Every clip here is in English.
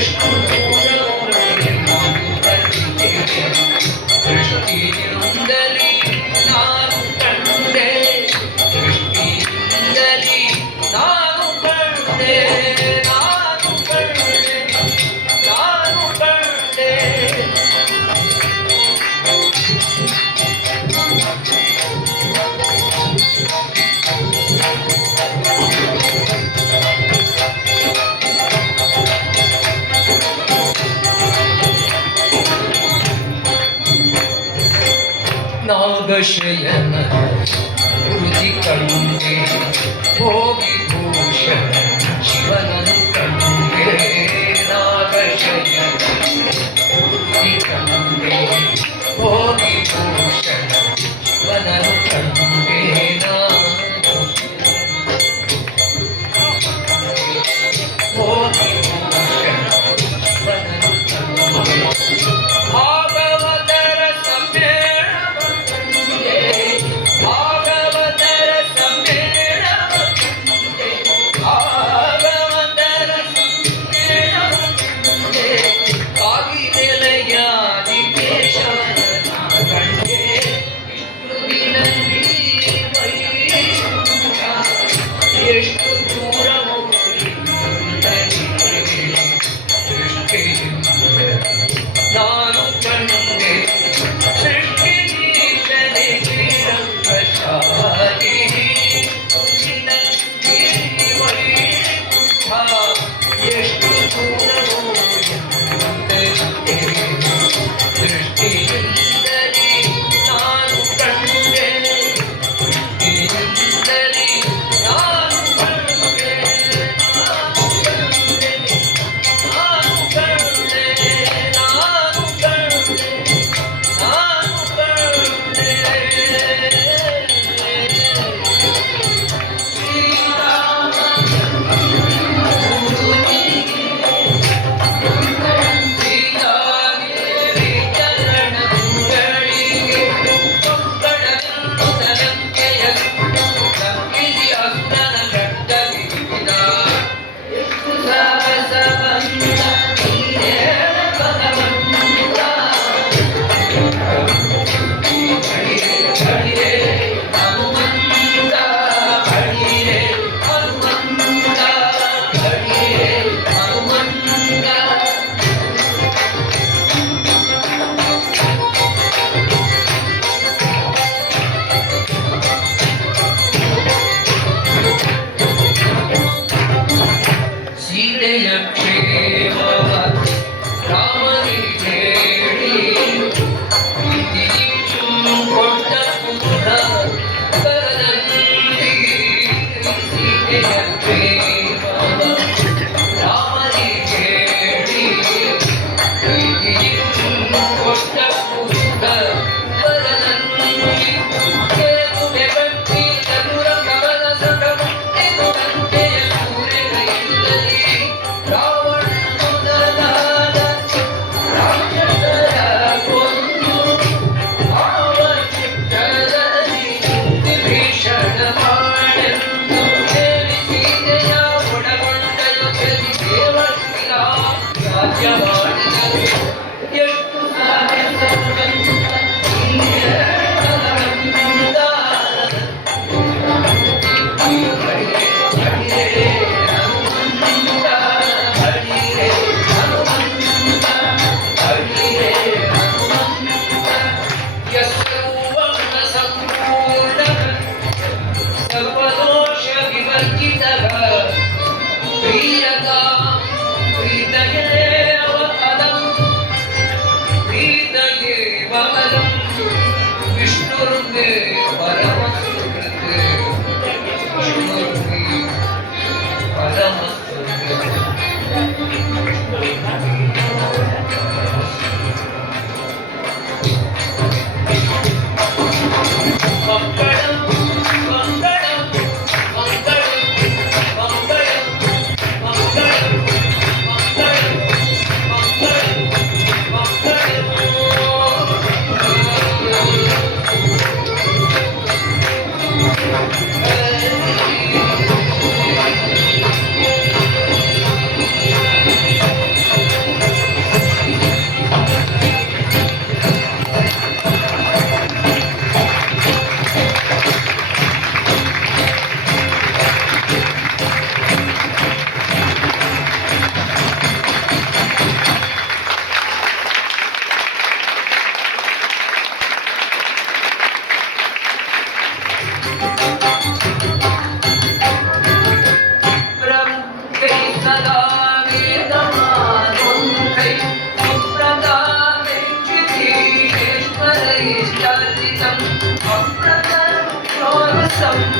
Krishna. ಭೂಷಯನ ಗುರುಜಿ ಕಂಡೆ ಭೋಗಿ ಭೂಷಣ ಶಿವನನು ಕಂಡೆ ನಾಗಶಯನ ಗುರುಜಿ ಕಂಡೆ ಭೋಗಿ ಭೂಷಣ donde para そ。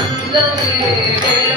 Love